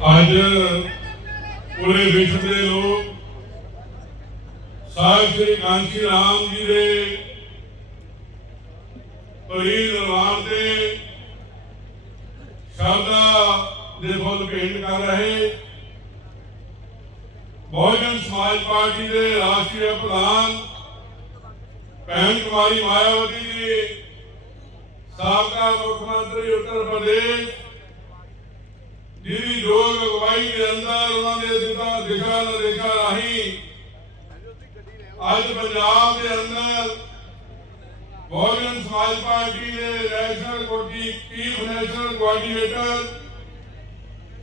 ਅੱਜ ਪੂਰੇ ਵਿਸ਼ਵ ਦੇ ਲੋਕ ਸਾਹਿਬ ਸ੍ਰੀ ਕਾਂਚੀ ਰਾਮ ਜੀ ਦੇ ਪਰੀ ਦਰਬਾਰ ਤੇ ਸ਼ਬਦਾਂ ਦੇ ਫੁੱਲ ਭੇਂਟ ਕਰ ਰਹੇ ਬਹੁਜਨ ਸਮਾਜ ਪਾਰਟੀ ਦੇ ਰਾਸ਼ਟਰੀ ਪ੍ਰਧਾਨ ਭੈਣ ਕੁਮਾਰੀ ਮਾਇਆਵਤੀ ਜੀ, ਸਾਬਕਾ ਮੁੱਖ ਮੰਤਰੀ ਉੱਤਰ ਪ੍ਰਦੇਸ਼ ਜਿਹਦੀ ਯੋਗ ਅਗਵਾਈ ਦੇ ਅੰਦਰ ਉਹਨਾਂ ਦੇ ਦਿਸ਼ਾ ਦਿਸ਼ਾ ਨਿਰਦੇਸ਼ਾਂ ਰਾਹੀਂ। ਅੱਜ ਪੰਜਾਬ ਦੇ ਅੰਦਰ ਬਹੁਜਨ ਸਮਾਜ ਪਾਰਟੀ ਦੇ ਨੈਸ਼ਨਲ ਕੋਟੀ chief national coordinator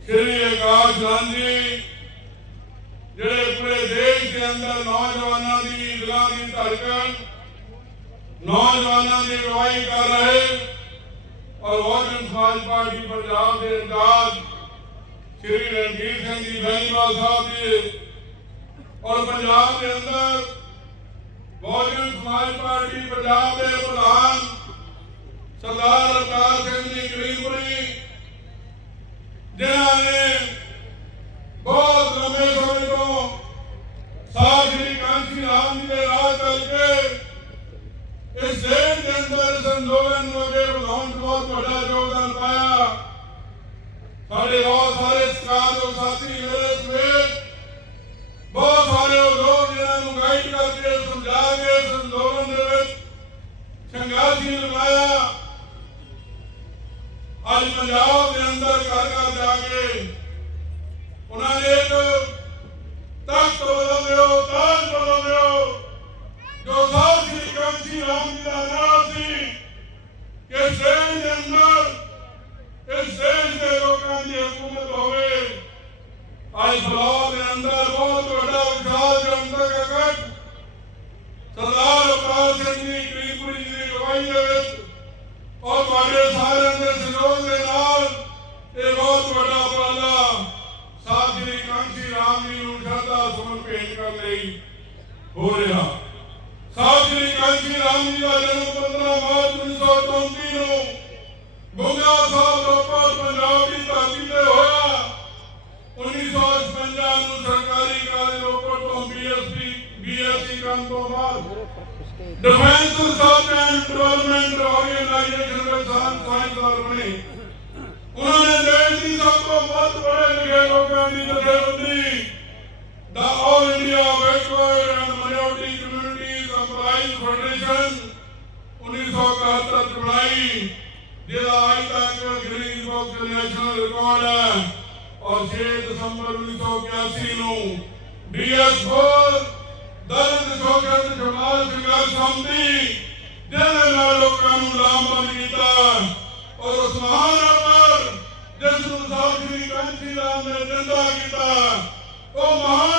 Shri Akash Ranjhi, ਜਿਹੜੇ ਪੂਰੇ ਦੇਸ਼ ਦੇ ਅੰਦਰ ਨੌਜਵਾਨਾਂ ਦੀ ਦਿਲਾਂ ਦੀ ਧੜਕਣ, ਨੌਜਵਾਨਾਂ ਦੀ ਅਗਵਾਈ ਕਰ ਰਹੇ ਔਰ ਬਹੁਜਨ ਸਮਾਜ ਪਾਰਟੀ ਪੰਜਾਬ ਦੇ ਇੰਚਾਰਜ ਸ਼੍ਰੀ ਰਣਜੀਤ ਸਿੰਘ ਜੀ ਬੈਂਗਵਾਲ ਸਾਹਿਬ ਜੀ ਔਰ ਪੰਜਾਬ ਦੇ ਅੰਦਰ ਬਹੁਜਨ ਸਮਾਜ ਪਾਰਟੀ ਪੰਜਾਬ ਦੇ ਪ੍ਰਧਾਨ ਸਰਦਾਰ ਅਵਤਾਰ ਸਿੰਘ ਜੀ ਗਰੀਬਪੁਰੀ, ਜਿਨ੍ਹਾਂ ਨੇ ਬਹੁਤ ਲੰਮੇ ਸਮੇਂ ਤੋਂ ਸਾਹਿਬ ਸ੍ਰੀ ਕਾਂਚੀ ਰਾਮ ਜੀ ਦੇ ਰਾਹ ਚੱਲ ਕੇ ਇਸ ਦੇਸ਼ ਦੇ ਅੰਦਰ ਇਸ ਅੰਦੋਲਨ ਨੂੰ ਅੱਗੇ ਵਧਾਉਣ 'ਚ ਬਹੁਤ ਵੱਡਾ ਯੋਗਦਾਨ ਪਾਇਆ। ਸਾਡੇ ਬਹੁਤ ਸਾਰੇ ਸਤਿਕਾਰਯੋਗ ਸਾਥੀ ਮੇਰੇ ਸਮੇਤ ਬਹੁਤ ਸਾਰੇ ਉਹ ਲੋਕ ਜਿਨ੍ਹਾਂ ਨੂੰ ਗਾਈਡ ਕਰਕੇ ਸਮਝਾ ਕੇ ਇਸ ਅੰਦੋਲਨ ਦੇ ਵਿੱਚ। ਸੰਘਰਸ਼ ਲਗਾਇਆ। ਅੱਜ ਪੰਜਾਬ ਦੇ ਅੰਦਰ ਘਰ ਘਰ ਜਾ ਕੇ ਉਹਨਾਂ ਨੇ ਇੱਕ ਤਖਤ ਬਦਲਿਓ ਤਾਜ ਬਦਲਿਓ ਜੋ ਸਾਹਿਬ ਸ੍ਰੀ ਕਾਂਚੀ ਰਾਮ ਜੀ ਦਾ ਨਾਮ ਸੀ, ਕਿ ਸੇਨ ਦੇ ਅੰਦਰ ਇਸ ਦੇਸ਼ ਲੋਕਾਂ ਦੀ ਹਕੂਮਤ ਹੋਵੇ। ਅੱਜ ਬਲਾਕ ਦੇ ਅੰਦਰ ਬਹੁਤ ਵੱਡਾ ਵਿਸ਼ਾਲ ਜਨਤਕ ਇਕੱਠ ਸਰਦਾਰ ਅਵਤਾਰ ਸਿੰਘ ਜੀ ਗਰੀਬਪੁਰੀ ਜੀ ਦੀ ਅਗਵਾਈ ਦੇ ਵਿੱਚ ਔਰ ਤੁਹਾਡੇ ਸਾਰਿਆਂ ਦੇ ਸਹਿਯੋਗ ਦੇ ਨਾਲ ਇਹ ਬਹੁਤ ਵੱਡਾ ਉਪਰਾਲਾ ਸਾਹਿਬ ਸ੍ਰੀ ਰਾਮ ਜੀ ਨੂੰ ਸ਼ਰਧਾ ਸੁਮਨ ਭੇਟ ਕਰਨ ਲਈ ਹੋ ਰਿਹਾ। ਸਾਹਿਬ ਸ੍ਰੀ ਰਾਮ ਜੀ ਦਾ ਜਨਮ 15 ਮਾਰਚ 1934 ਨੂੰ ਗੁੰਗਾ ਸਾਹਿਬ ਰੋਪੜ ਪੰਜਾਬ ਦੀ ਧਰਤੀ ਤੇ ਹੋਇਆ 1955 ਨੂੰ ਸਰਕਾਰੀ ਕਾਲਜ ਰੋਪੜ ਤੋਂ ਬੀਐਸਸੀ ਬੀਐਸਸੀ ਕਰਨ ਤੋਂ ਬਾਅਦ defence research and development organisation ਦੇ ਸਾਨ ਸਾਇੰਸਦਾਰ ਬਣੇ ਉਹਨਾਂ ਨੇ ਦੇਸ਼ ਦੀ ਸਭ ਤੋਂ ਵੱਧ ਪੜ੍ਹੇ ਲਿਖੇ ਲੋਕਾਂ ਦੀ ਜਥੇਬੰਦੀ ਦਾ all India backward and minority communities employees federation 1971 ਚ ਬਣਾਈ ਜਿਹਦਾ ਅੱਜ ਤੱਕ ਗਿਨੀਜ਼ ਬੁੱਕ ਨੈਸ਼ਨਲ ਰਿਕਾਰਡ ਹੈ। ਔਰ 6 ਦਸੰਬਰ 1981 ਨੂੰ ਡੀਐਸ4 ਦਲਿਤ ਸ਼ੋਸ਼ਲ ਜਮਾਲ ਸੰਘਰਸ਼ ਸੰਮਤੀ ਜਿਹਦੇ ਨਾਲ ਲੋਕਾਂ ਨੂੰ ਲਾਮਬੰਦ ਕੀਤਾ। ਔਰ ਉਸ ਮਹਾਨ ਅਮਰ, ਜਿਸ ਨੂੰ ਸਾਹਿਬ ਸ੍ਰੀ ਕਾਂਚੀ ਨੇ ਜਿੰਦਾ ਕੀਤਾ, ਉਹ ਮਹਾਨ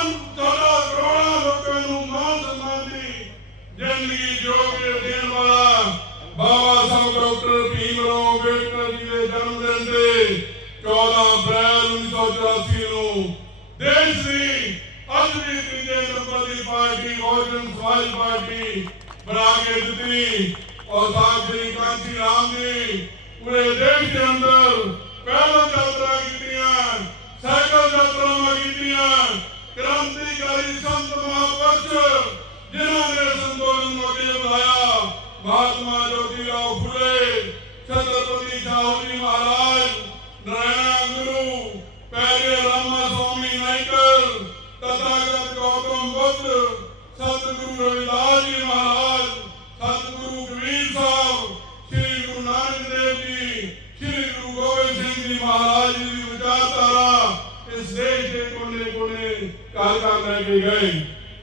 ਦੇਸ਼ ਦੀ ਅੱਜ ਵੀ ਤੀਜੇ ਨੰਬਰ ਦੀ ਪਾਰਟੀ ਬਹੁਜਨ ਸਮਾਜ ਪਾਰਟੀ ਬਣਾ ਕੇ ਦਿੱਤੀ। ਔਰ ਸਾਹਿਬ ਸ੍ਰੀ ਕਾਂਚੀ ਰਾਮ ਜੀ, ਪੂਰੇ ਦੇਸ਼ ਦੇ ਅੰਦਰ ਪਹਿਲਾਂ ਯਾਤਰਾ ਕੀਤੀਆਂ, ਸਾਈਕਲ ਯਾਤਰਾਵਾਂ ਕੀਤੀਆਂ। ਕ੍ਰਾਂਤੀਕਾਰੀ ਸੰਤ ਮਹਾਪੁਰਸ਼, ਜਿਨ੍ਹਾਂ ਨੇ ਇਸ ਅੰਦੋਲਨ ਨੂੰ ਅੱਗੇ ਵਧਾਇਆ ਮਹਾਤਮਾ ਜੋਤੀਰਾਓ ਕਬੀਰ ਸਾਹਿਬ ਸ੍ਰੀ ਗੁਰੂ ਨਾਨਕ ਦੇਵ ਜੀ ਸ੍ਰੀ ਗੁਰੂ ਗੋਬਿੰਦ ਸਿੰਘ ਜੀ ਮਹਾਰਾਜ ਜੀ ਦੀ ਵਿਚਾਰਧਾਰਾ ਇਸ ਦੇਸ਼ ਦੇ ਕੋਨੇ ਕੋਨੇ ਘਰ ਘਰ ਲੈ ਕੇ ਗਏ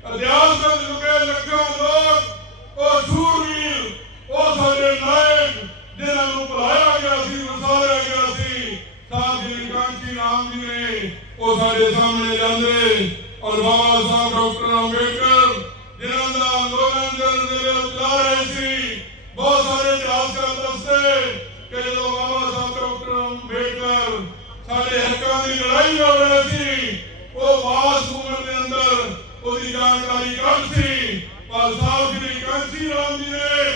ਅਧਿਆਸ ਵਿੱਚ ਲੁਕੇ ਲੱਖਾਂ ਲੋਕ ਉਹ ਸੂਰਵੀਰ ਉਹ ਸਾਡੇ ਨਾਇਕ ਜਿਨ੍ਹਾਂ ਨੂੰ ਭੁਲਾਇਆ ਗਿਆ ਸੀ ਵਸਾਰਿਆ ਗਿਆ ਸੀ ਸਾਹਿਬ ਜੀ ਕਾਂਚੀ ਰਾਮ ਜੀ ਨੇ ਉਹ ਸਾਡੇ ਸਾਹਮਣੇ ਜਾਂਦੇ ਔਰ ਬਾਬਾ ਸਾਹਿਬ ਡਾਕਟਰ ਅੰਬੇਡਕਰ ਜਿਨ੍ਹਾਂ ਦਾ ਅੰਦੋਲਨ ਜਨ ਦੇ ਉਤਾਰ ਲੜਾਈ ਲੜ ਸੀ। ਉਹ ਵਾਸ ਉਮਰ ਦੇ ਅੰਦਰ ਉਹਦੀ ਜਾਣਕਾਰੀ ਘੱਟ ਸੀ। ਪਰ ਸਾਹਿਬ ਜੀ ਕਾਂਚੀ ਰਾਮ ਜੀ ਨੇ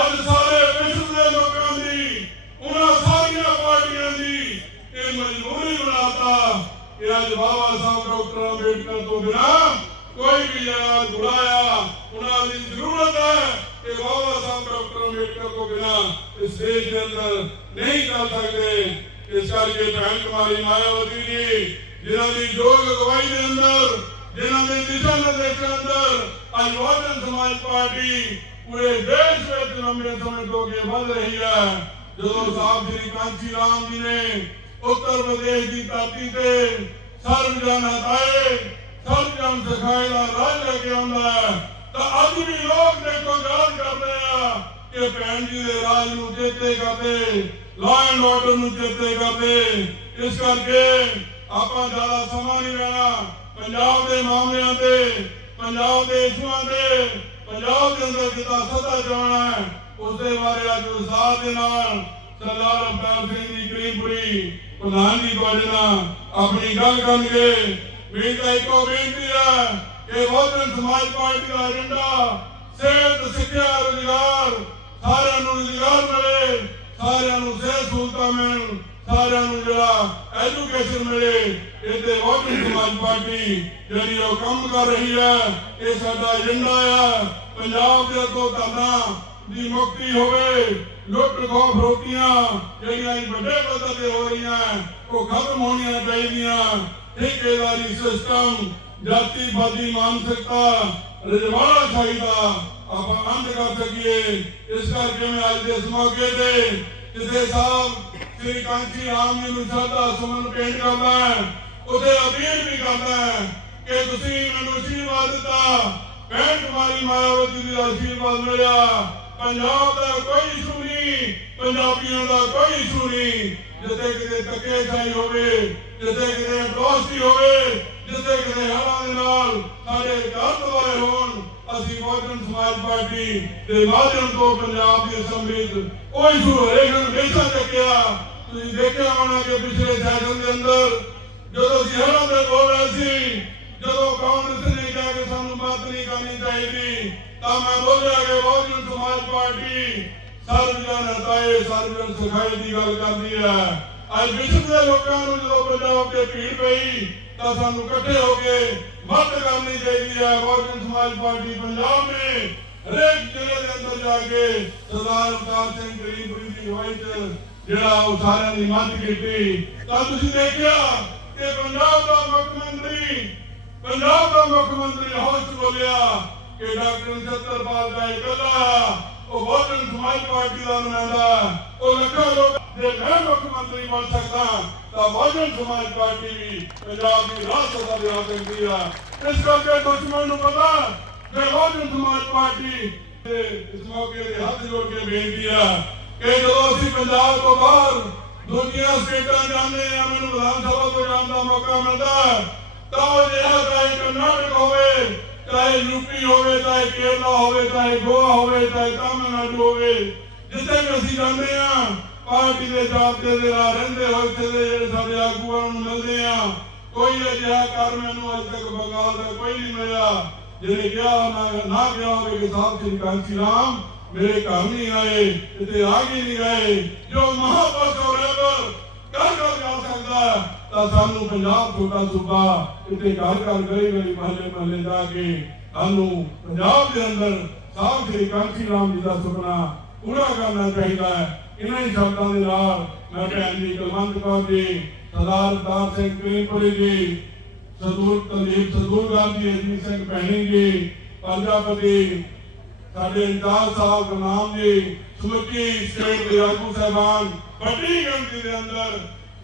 ਅੱਜ ਸਾਰੇ ਵਿਸ਼ਵ ਦੇ ਲੋਕਾਂ ਦੀ, ਉਹਨਾਂ ਸਾਰੀਆਂ ਪਾਰਟੀਆਂ ਦੀ ਇਹ ਮਜਬੂਰੀ ਬਣਾਤਾ ਕਿ ਅੱਜ ਬਾਬਾ ਸਾਹਿਬ ਡਾਕਟਰ ਅੰਬੇਡਕਰ ਤੋਂ ਬਿਨਾਂ ਕੋਈ ਵੀ ਜਣਾ ਗੁੜਾਇਆ ਉਹਨਾਂ ਦੀ ਜ਼ਰੂਰਤ ਹੈ ਕਿ ਬਾਬਾ ਸਾਹਿਬ ਡਾਕਟਰ ਅੰਬੇਡਕਰ ਤੋਂ ਬਿਨਾਂ ਇਸ ਦੇਸ਼ ਦੇ ਅੰਦਰ ਨਹੀਂ ਚੱਲ ਸਕਦੇ। ਇਸ ਕਰਕੇ ਭੈਣ ਕੁਮਾਰੀ ਮਾਇਆਵਤੀ ਜੀ, ਜਿਨ੍ਹਾਂ ਦੀ ਯੋਗ ਅਗਵਾਈ ਦੇ ਅੰਦਰ, ਜਿਨ੍ਹਾਂ ਦੇ ਦਿਸ਼ਾ ਨਿਰਦੇਸ਼ਾਂ ਅੰਦਰ ਅੱਜ ਬਹੁਜਨ ਸਮਾਜ ਪਾਰਟੀ ਪੂਰੇ ਦੇਸ਼ ਵਿੱਚ ਲੰਬੇ ਸਮੇਂ ਤੋਂ ਅੱਗੇ ਵਧ ਰਹੀ ਹੈ। ਜਦੋਂ ਸਾਹਿਬ ਸ੍ਰੀ ਕਾਂਚੀ ਰਾਮ ਜੀ ਨੇ ਉੱਤਰ ਪ੍ਰਦੇਸ਼ ਦੀ ਧਰਤੀ ਤੇ ਸਰਬ ਜਨ ਹਟਾਏ ਸਰਬ ਜਨ ਸਿਖਾਏ ਦਾ ਰਾਜ ਲੈ ਕੇ ਆਉਂਦਾ ਹੈ, ਤਾਂ ਅੱਜ ਵੀ ਲੋਕ ਦੇਖੋ ਯਾਦ ਕਰਦੇ ਆ। ਕਿ ਭੈਣ ਜੀ ਦੇ ਰਾਜ ਨੂੰ ਚੇਤੇ ਕਰਦੇ ਲਾਅ ਐਂਡ ਨੂੰ ਚੇਤੇ ਕਰਦੇ ਇਸ ਕਰਕੇ ਆਪਾਂ ਜ਼ਿਆਦਾ ਸਮਾਂ ਨਹੀਂ ਲੈਣਾ ਪੰਜਾਬ ਦੇ ਮਾਮਲਿਆਂ ਤੇ, ਪੰਜਾਬ ਦੇ ਇਸ਼ੂਆਂ ਤੇ, ਪੰਜਾਬ ਦੇ ਅੰਦਰ ਜਿੱਦਾਂ ਸੱਤਾ ਜਾਣਾ ਹੈ, ਉਸ ਦੇ ਬਾਰੇ ਅੱਜ ਵਿਸਾਰ ਦੇ ਨਾਲ ਸਰਦਾਰ ਅਵਤਾਰ ਸਿੰਘ ਜੀ ਕਰੀਮਪੁਰੀ ਪ੍ਰਧਾਨ ਜੀ ਤੁਹਾਡੇ ਨਾਲ ਆਪਣੀ ਗੱਲ ਕਰਨਗੇ। ਮੇਰੀ ਇੱਕੋ ਬੇਨਤੀ ਹੈ ਕਿ ਬਹੁਜਨ ਸਮਾਜ ਪਾਰਟੀ ਦਾ ਏਜੰਡਾ ਸਿਹਤ, ਸਿੱਖਿਆ, ਰੁਜ਼ਗਾਰ ਸਾਰਿਆਂ ਨੂੰ ਰੁਜ਼ਗਾਰ ਮਿਲੇ, ਸਾਰਿਆਂ ਨੂੰ ਸਿਹਤ ਸਹੂਲਤਾਂ ਮਿਲਣ, ਸਾਰਿਆਂ ਨੂੰ ਜਿਹੜਾ ਐਜੂਕੇਸ਼ਨ ਮਿਲੇ ਇਹਦੇ ਬਹੁਜਨ ਸਮਾਜ ਪਾਰਟੀ ਜਿਹੜੀ ਉਹ ਕੰਮ ਕਰ ਰਹੀ ਹੈ, ਇਹ ਸਾਡਾ ਏਜੰਡਾ ਹੈ ਪੰਜਾਬ ਦੇ ਤੋਂ ਧਰਨਾ ਦੀ ਮੁਕਤੀ ਹੋਵੇ, ਲੁੱਟ ਖੋਹ ਫਰੋਕੀਆਂ ਜਿਹੜੀਆਂ ਵੱਡੇ ਪੱਧਰ ਤੇ ਹੋ ਰਹੀਆਂ, ਉਹ ਖਤਮ ਹੋਣੀਆਂ ਚਾਹੀਦੀਆਂ। ਠੇਕੇਦਾਰੀ ਸਿਸਟਮ ਜਾਤੀਵਾਦੀ ਮਾਨਸਿਕਤਾ ਰਜਵਾੜਾ ਚਾਹੀਦਾ ਆਪਾਂ ਅੰਤ ਕਰ ਸਕੀਏ। ਇਸ ਕਰਕੇ ਮੈਂ ਅੱਜ ਇਸ ਮੌਕੇ ਤੇ ਕਿਸੇ ਸਾਹਿਬ ਸ੍ਰੀ ਕਾਂਚੀ ਰਾਮ ਜੀ ਨੂੰ ਸ਼ਰਧਾ ਸੁਮਨ ਭੇਂਟ ਕਰਦਾ ਹੈ। ਉਹਦੇ ਅਪੀਲ ਵੀ ਕਰਦਾ ਹੈ ਕਿ ਤੁਸੀਂ ਮੈਨੂੰ ਆਸ਼ੀਰਵਾਦ ਦਿੱਤਾ। ਭੈਣ ਕੁਮਾਰੀ ਮਾਇਆਵਤੀ ਦੀ ਆਸ਼ੀਰਵਾਦ ਮਿਲਿਆ। ਪੰਜਾਬ ਦਾ ਕੋਈ ਇਸ਼ੂ ਨਹੀਂ, ਪੰਜਾਬੀਆਂ ਦਾ ਕੋਈ ਇਸ਼ੂ ਨਹੀਂ। ਜਿੱਥੇ ਕਿਤੇ ਧੱਕੇ ਖਾਈ ਹੋਵੇ, ਜਿੱਥੇ ਕਿਤੇ ਅਟਰੋਸਿਟੀ ਹੋਵੇ, ਜਿੱਥੇ ਕਿਤੇ ਹੜ੍ਹਾਂ ਦੇ ਨਾਲ ਸਾਡੇ ਘਰ ਤਬਾਹ ਹੋਣ, ਅਸੀਂ ਬਹੁਜਨ ਸਮਾਜ ਪਾਰਟੀ ਦੇ ਮਾਧਿਅਮ ਤੋਂ ਪੰਜਾਬ ਦੀ ਅਸੈਂਬਲੀ ਕੋਈ ਇਸ਼ੂ ਹਰੇਕ ਹਮੇਸ਼ਾ ਚੱਕਿਆ ਤੁਸੀਂ ਦੇਖਿਆ ਹੋਣਾ ਕਿ ਪਿਛਲੇ ਸੈਸ਼ਨ ਦੇ ਅੰਦਰ ਜਦੋਂ ਅਸੀਂ ਹੜ੍ਹਾਂ ਦੇ ਬੋਲ ਰਹੇ ਸੀ, ਜਦੋਂ ਕਾਂਗਰਸ ਨੇ ਕਿਹਾ ਕਿ ਸਾਨੂੰ ਮਤ ਨਹੀਂ ਕਰਨੀ ਚਾਹੀਦੀ ਤਾਂ ਮੈਂ ਬੋਲਿਆ ਕਿ ਬਹੁਜਨ ਸਮਾਜ ਪਾਰਟੀ ਸਰਬਜਨ ਹਟਾਏ ਸਰਬਜਨ ਸਿਖਾਏ ਦੀ ਗੱਲ ਕਰਦੀ ਹੈ। ਅੱਜ ਵਿਸ਼ਵ ਦੇ ਲੋਕਾਂ ਨੂੰ ਜਦੋਂ ਪੰਜਾਬ ਤੇ ਭੀੜ ਪਈ, ਤਾਂ ਸਾਨੂੰ ਇਕੱਠੇ ਹੋ ਕੇ ਮਦਦ ਕਰਨੀ ਚਾਹੀਦੀ ਹੈ। ਬਹੁਜਨ ਸਮਾਜ ਪਾਰਟੀ ਪੰਜਾਬ ਨੇ ਹਰੇਕ ਜ਼ਿਲ੍ਹੇ ਦੇ ਅੰਦਰ ਜਾ ਕੇ ਸਰਦਾਰ ਅਵਤਾਰ ਸਿੰਘ ਗਰੀਬਪੁਰੀ ਦੀ ਅਗਵਾਈ 'ਚ ਜਿਹੜਾ ਉਹ ਸਾਰਿਆਂ ਦੀ ਮਦਦ ਕੀਤੀ। ਤਾਂ ਤੁਸੀਂ ਦੇਖਿਆ ਕਿ ਪੰਜਾਬ ਦਾ ਮੁੱਖ ਮੰਤਰੀ, ਪੰਜਾਬ ਦਾ ਮੁੱਖ ਮੰਤਰੀ ਹੋਸ਼ ਬੋਲਿਆ। ਕਿ ਡਾਕਟਰ ਨਛੱਤਰਪਾਲ ਦਾ ਇਕੱਲਾ ਉਹ ਬਹੁਜਨ ਸਮਾਜ ਪਾਰਟੀ ਦਾ ਨੁਮਾਇੰਦਾ ਉਹ ਲੱਖਾਂ ਲੋਕ ਜੇ ਮੈਂ ਮੁੱਖ ਮੰਤਰੀ ਬਣ ਸਕਦਾ ਤਾਂ ਬਹੁਜਨ ਸਮਾਜ ਪਾਰਟੀ ਵੀ ਪੰਜਾਬ ਦੀ ਰਾਜ ਸਭਾ ਦੇ ਆ ਸਕਦੀ ਆ ਇਸ ਕਰਕੇ ਦੁਸ਼ਮਣ ਨੂੰ ਪਤਾ ਕਿ ਬਹੁਜਨ ਸਮਾਜ ਪਾਰਟੀ ਤੇ ਇਸ ਮੌਕੇ ਤੇ ਹੱਥ ਜੋੜ ਕੇ ਬੇਨਤੀ ਆ ਕਿ ਜਦੋਂ ਅਸੀਂ ਪੰਜਾਬ ਤੋਂ ਬਾਹਰ ਦੂਜੀਆਂ ਸਟੇਟਾਂ ਜਾਂਦੇ ਆ ਮੈਨੂੰ ਵਿਧਾਨ ਸਭਾ ਤੋਂ ਜਾਣ ਦਾ ਮੌਕਾ ਮਿਲਦਾ ਤਾਂ ਉਹ ਜਿਹੜਾ ਚਾਹੇ ਕਰਨਾਟਕ ਹੋਵੇ ਚਾਹੇ ਯੂਪੀ ਹੋਵੇ, ਚਾਹੇ ਕੇਰਲਾ ਹੋਵੇ, ਚਾਹੇ ਗੋਆ ਹੋਵੇ, ਚਾਹੇ ਤਾਮਿਲਨਾਡੂ ਹੋਵੇ, ਜਿੱਥੇ ਵੀ ਅਸੀਂ ਜਾਂਦੇ ਆ ਪਾਰਟੀ ਦੇ ਜਾਬਤੇ ਦੇ ਨਾਲ ਰਹਿੰਦੇ ਹੋਏ ਇੱਥੇ ਜਿਹੜੇ ਸਾਡੇ ਆਗੂਆਂ ਨੂੰ ਮਿਲਦੇ ਆ ਕੋਈ ਅਜਿਹਾ ਕਰ ਮੈਨੂੰ ਅੱਜ ਤੱਕ ਬੰਗਾਲ ਦਾ ਕੋਈ ਨਹੀਂ ਮਿਲਿਆ, ਜਿਹੜੇ ਕਿਹਾ ਨਾ ਨਾ ਕਿਹਾ ਹੋਵੇ ਕਿ ਸਾਹਿਬ ਸ੍ਰੀ ਕਾਂਚੀ ਰਾਮ, ਮੇਰੇ ਘਰ ਨਹੀਂ ਆਏ ਇੱਥੇ ਆ ਕੇ ਨਹੀਂ ਗਏ ਜੋ ਮਹਾਪੁਰਸ਼ ਹੋਰੇਵਰ ਕਰ ਕਰ ਕਰ ਸਕਦਾ ਤਾਂ ਸਾਨੂੰ ਪੰਜਾਬ ਛੋਟਾ ਸੂਬਾ ਇੱਥੇ ਘਰ ਘਰ ਗਲੀ ਗਲੀ ਮਹੱਲੇ ਮਹੱਲੇ ਜਾ ਕੇ। ਸਾਨੂੰ ਪੰਜਾਬ ਦੇ ਅੰਦਰ ਸਾਹਿਬ ਸ੍ਰੀ ਕਾਂਚੀ ਰਾਮ ਜੀ ਦਾ ਸੁਪਨਾ ਪੂਰਾ ਕਰਨਾ ਚਾਹੀਦਾ ਹੈ। ਇਹਨਾਂ ਹੀ ਸ਼ਬਦਾਂ ਦੇ ਨਾਲ ਮੈਂ ਭੈਣ ਜੀ ਕੁਲਵੰਤ ਕੌਰ ਜੀ, ਸਰਦਾਰ ਦਾਰ ਸਿੰਘ ਕਰੀਮਪੁਰੀ ਜੀ ਸਦੂਰ ਕੁਲਦੀਪ ਸਦੂਰ ਗਾਂਧੀ ਅਜੀਤ ਸਿੰਘ ਭੈਣੀ ਜੀ, ਪ੍ਰਜਾਪਤੀ, ਸਾਡੇ ਇੰਦਾਸ ਸਾਹਿਬ ਗੁਰਨਾਮ ਜੀ ਸਮੁੱਚੀ ਸਟੇਟ ਦੇ ਸਾਹਿਬਾਨ, ਵੱਡੀ ਗਿਣਤੀ ਦੇ ਅੰਦਰ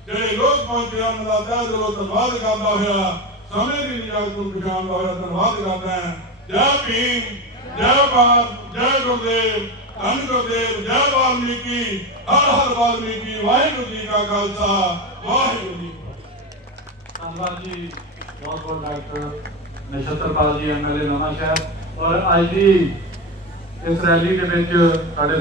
ਜਿਹੜੇ ਲੋਕ ਪਹੁੰਚੇ ਉਹਨਾਂ ਦਾ ਤਹਿ ਦਿਲੋਂ ਧੰਨਵਾਦ ਕਰਦਾ ਹੋਇਆ। ਸਮੇਂ ਦੀ ਨਿਯਾਤ ਨੂੰ ਪਛਾਣਦਾ ਹੋਇਆ ਧੰਨਵਾਦ ਕਰਦਾ ਹੈ। ਜੈ ਭੀਮ, ਜੈ ਭਾਰਤ, ਜੈ ਗੁਰਦੇਵ, ਧੰਨ ਗੁਰਦੇਵ, ਜੈ ਵਾਲਮੀਕੀ, ਹਰ ਹਰ ਵਾਲਮੀਕੀ, ਵਾਹਿਗੁਰੂ ਜੀ ਕਾ ਖਾਲਸਾ, ਵਾਹਿਗੁਰੂ ਜੀ ਧੰਨਵਾਦ ਜੀ, ਬਹੁਤ ਬਹੁਤ ਡਾਕਟਰ ਨਛੱਤਰਪਾਲ ਜੀ ਐਮਐਲਏ ਨਵਾਂ ਸ਼ਹਿਰ ਔਰ ਅੱਜ ਦੀ ਇਸ ਰੈਲੀ ਦੇ ਵਿੱਚ ਸਾਡੇ